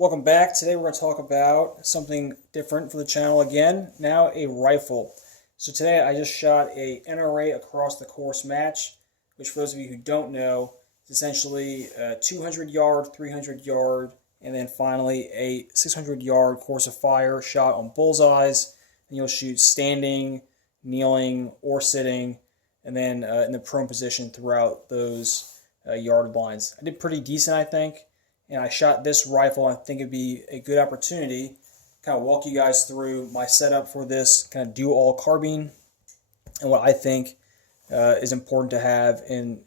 Welcome back. Today we're going to talk about something different for the channel again. Now a rifle. So today I just shot a NRA across the course match, which for those of you who don't know, is essentially a 200 yard, 300 yard, and then finally a 600 yard course of fire shot on bullseyes. And you'll shoot standing, kneeling, or sitting, and then in the prone position throughout those yard lines. I did pretty decent, I think. And I shot this rifle. I think it'd be a good opportunity to kind of walk you guys through my setup for this kind of do-all carbine and what I think is important to have in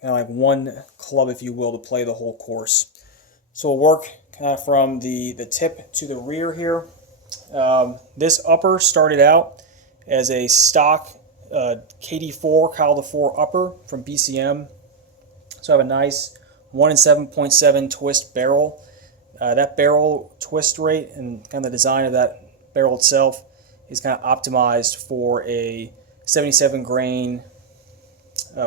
kind of like one club, if you will, to play the whole course. So we'll work kind of from the tip to the rear here. This upper started out as a stock KD4, Kyle the 4 upper from BCM. So I have a nice 1 in 7.7 twist barrel. That barrel twist rate and kind of the design of that barrel itself is kind of optimized for a 77 grain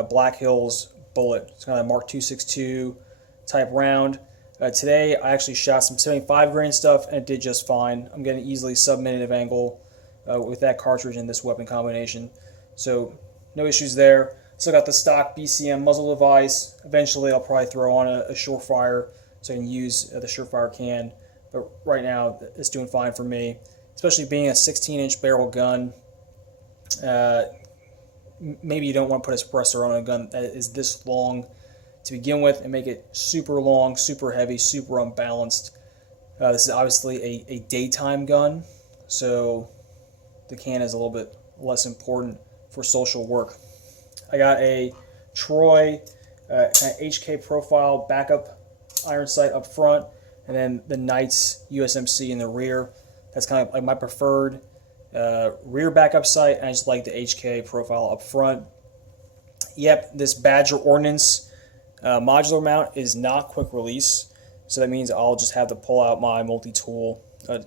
Black Hills bullet. It's kind of a Mark 262 type round. Today I actually shot some 75 grain stuff and it did just fine. I'm getting easily sub-minute of angle with that cartridge and this weapon combination. So no issues there. Still got the stock BCM muzzle device. Eventually I'll probably throw on a Surefire so I can use the Surefire can. But right now it's doing fine for me. Especially being a 16-inch barrel gun. Maybe you don't want to put a suppressor on a gun that is this long to begin with and make it super long, super heavy, super unbalanced. This is obviously a daytime gun, so the can is a little bit less important for social work. I got a Troy kind of HK profile backup iron sight up front, and then the Knights USMC in the rear. That's kind of like my preferred rear backup sight, and I just like the HK profile up front. Yep, this Badger Ordnance modular mount is not quick release, so that means I'll just have to pull out my multi-tool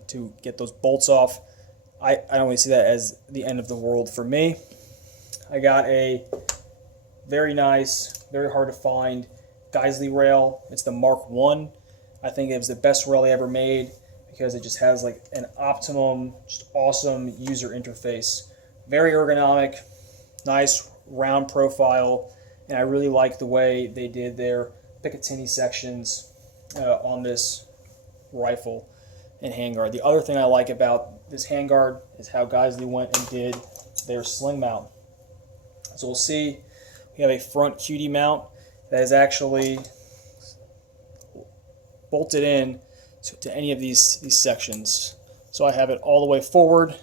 to get those bolts off. I don't really see that as the end of the world for me. I got a very nice, very hard to find Geisley rail. It's the Mark 1. I think it was the best rail they ever made because it just has like an optimum, just awesome user interface. Very ergonomic, nice round profile, and I really like the way they did their Picatinny sections on this rifle and handguard. The other thing I like about this handguard is how Geisley went and did their sling mount. So we'll see, we have a front QD mount that is actually bolted in to any of these sections. So I have it all the way forward,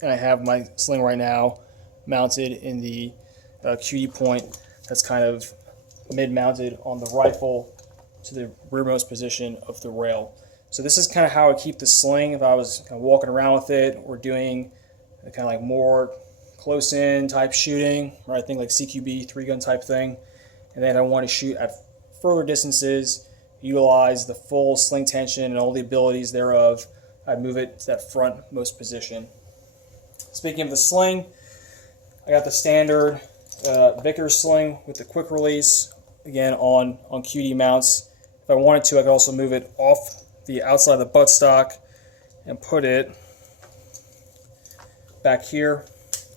and I have my sling right now mounted in the QD point that's kind of mid-mounted on the rifle to the rearmost position of the rail. So this is kind of how I keep the sling if I was kind of walking around with it or doing kind of like more close-in type shooting, or I think like CQB 3-gun type thing. And then if I want to shoot at further distances, utilize the full sling tension and all the abilities thereof, I'd move it to that frontmost position. Speaking of the sling, I got the standard Vickers sling with the quick release, again on QD mounts. If I wanted to, I could also move it off the outside of the buttstock and put it back here,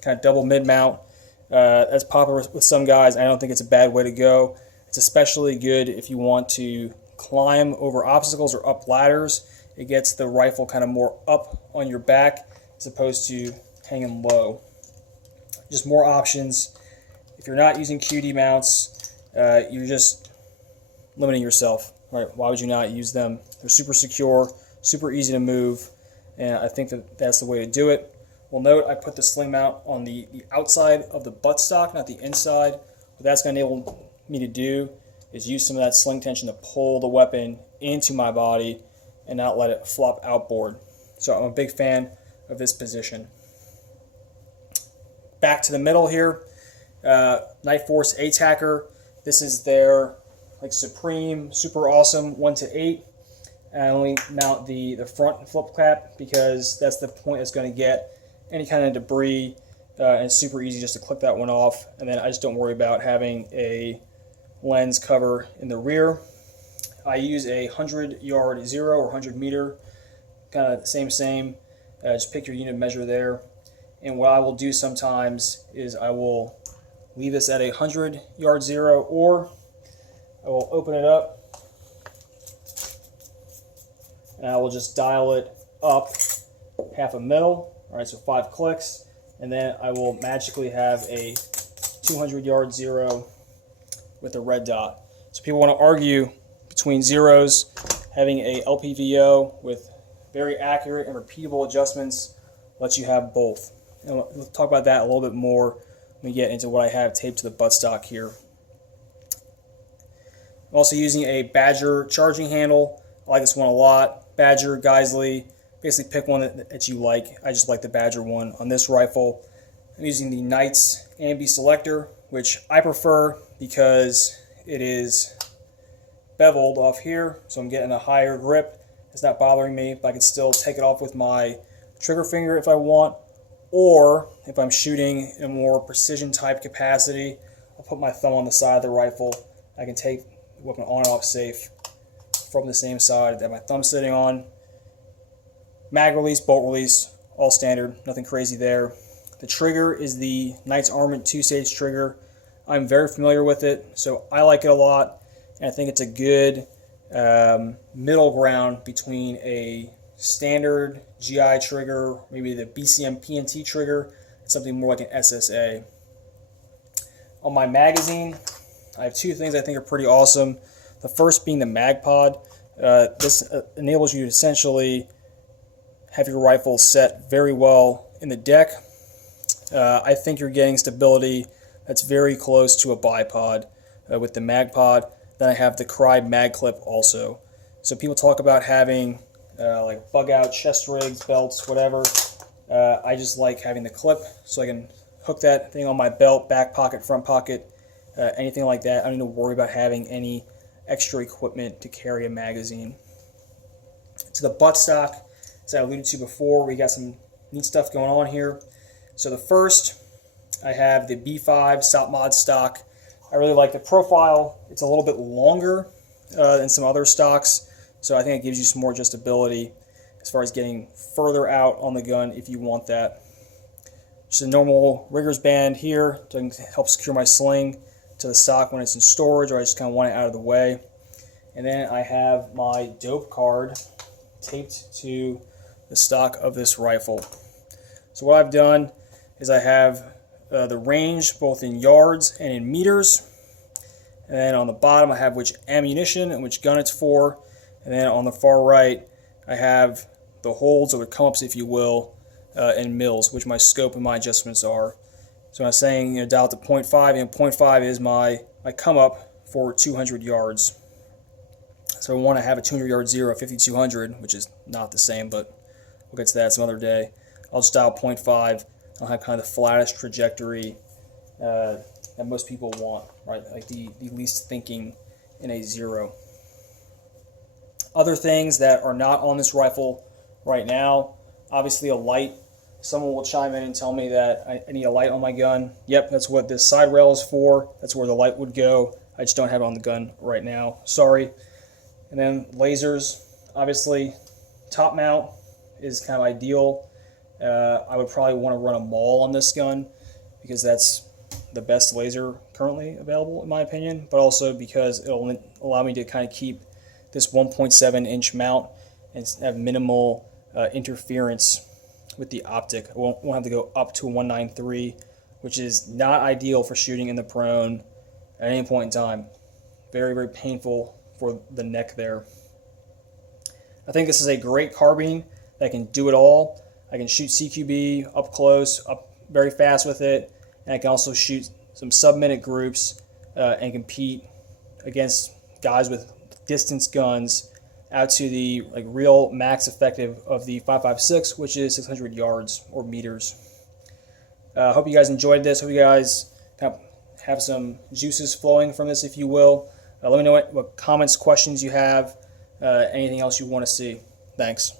kind of double mid-mount. That's popular with some guys. I don't think it's a bad way to go. It's especially good if you want to climb over obstacles or up ladders. It gets the rifle kind of more up on your back as opposed to hanging low. Just more options. If you're not using QD mounts, you're just limiting yourself. Right? Why would you not use them? They're super secure, super easy to move, and I think that's the way to do it. Well, note I put the sling mount on the outside of the buttstock, not the inside. What that's going to enable me to do is use some of that sling tension to pull the weapon into my body and not let it flop outboard. So I'm a big fan of this position. Back to the middle here, Night Force ATACR. This is their like supreme, super awesome 1-8. I only mount the front flip cap because that's the point that's going to get any kind of debris, and it's super easy just to clip that one off, and then I just don't worry about having a lens cover in the rear. I use a 100-yard zero or 100-meter, kind of same. Just pick your unit measure there. And what I will do sometimes is I will leave this at a 100-yard zero, or I will open it up and I will just dial it up half a mil. All right, so 5 clicks, and then I will magically have a 200-yard zero with a red dot. So people want to argue between zeros, having a LPVO with very accurate and repeatable adjustments lets you have both. And we'll talk about that a little bit more when we get into what I have taped to the buttstock here. I'm also using a Badger charging handle. I like this one a lot. Badger, Geisley, basically pick one that you like. I just like the Badger one on this rifle. I'm using the Knights ambi selector, which I prefer because it is beveled off here, so I'm getting a higher grip. It's not bothering me, but I can still take it off with my trigger finger if I want, or if I'm shooting in a more precision type capacity, I'll put my thumb on the side of the rifle. I can take the weapon on and off safe from the same side that my thumb's sitting on. Mag release, bolt release, all standard, nothing crazy there. The trigger is the Knights Armament 2-stage trigger. I'm very familiar with it, so I like it a lot, and I think it's a good middle ground between a standard GI trigger, maybe the BCM PNT trigger, and something more like an SSA. On my magazine, I have 2 things I think are pretty awesome. The first being the mag pod. This enables you to essentially have your rifle set very well in the deck. I think you're getting stability that's very close to a bipod with the mag pod. Then I have the Carbine mag clip also. So people talk about having like bug out chest rigs, belts, whatever. I just like having the clip so I can hook that thing on my belt, back pocket, front pocket, anything like that. I don't need to worry about having any extra equipment to carry a magazine. To the buttstock, as I alluded to before, we got some neat stuff going on here. So the first, I have the B5 Stop Mod stock. I really like the profile. It's a little bit longer than some other stocks, so I think it gives you some more adjustability as far as getting further out on the gun if you want that. Just a normal rigger's band here to help secure my sling to the stock when it's in storage, or I just kind of want it out of the way. And then I have my dope card taped to the stock of this rifle. So what I've done is I have the range both in yards and in meters, and then on the bottom I have which ammunition and which gun it's for, and then on the far right I have the holds, or the come-ups if you will, in mils, which my scope and my adjustments are. So I'm saying, dial it to 0.5, and 0.5 is my come-up for 200 yards. So I want to have a 200-yard zero, 5200, which is not the same, but we'll get to that some other day. I'll just dial 0.5. I'll have kind of the flattest trajectory that most people want, right? Like the least thinking in a zero. Other things that are not on this rifle right now, obviously a light. Someone will chime in and tell me that I need a light on my gun. Yep, that's what this side rail is for. That's where the light would go. I just don't have it on the gun right now. Sorry. And then lasers, obviously, top mount is kind of ideal. I would probably want to run a maul on this gun because that's the best laser currently available in my opinion, but also because it'll allow me to kind of keep this 1.7-inch mount and have minimal interference with the optic. I won't have to go up to a 193, which is not ideal for shooting in the prone at any point in time. Very, very painful for the neck there. I think this is a great carbine that can do it all. I can shoot CQB up close, up very fast with it, and I can also shoot some sub-minute groups and compete against guys with distance guns out to the real max effective of the 5.56, which is 600 yards or meters. Hope you guys enjoyed this. Hope you guys have some juices flowing from this, if you will. Let me know what comments, questions you have, anything else you want to see. Thanks.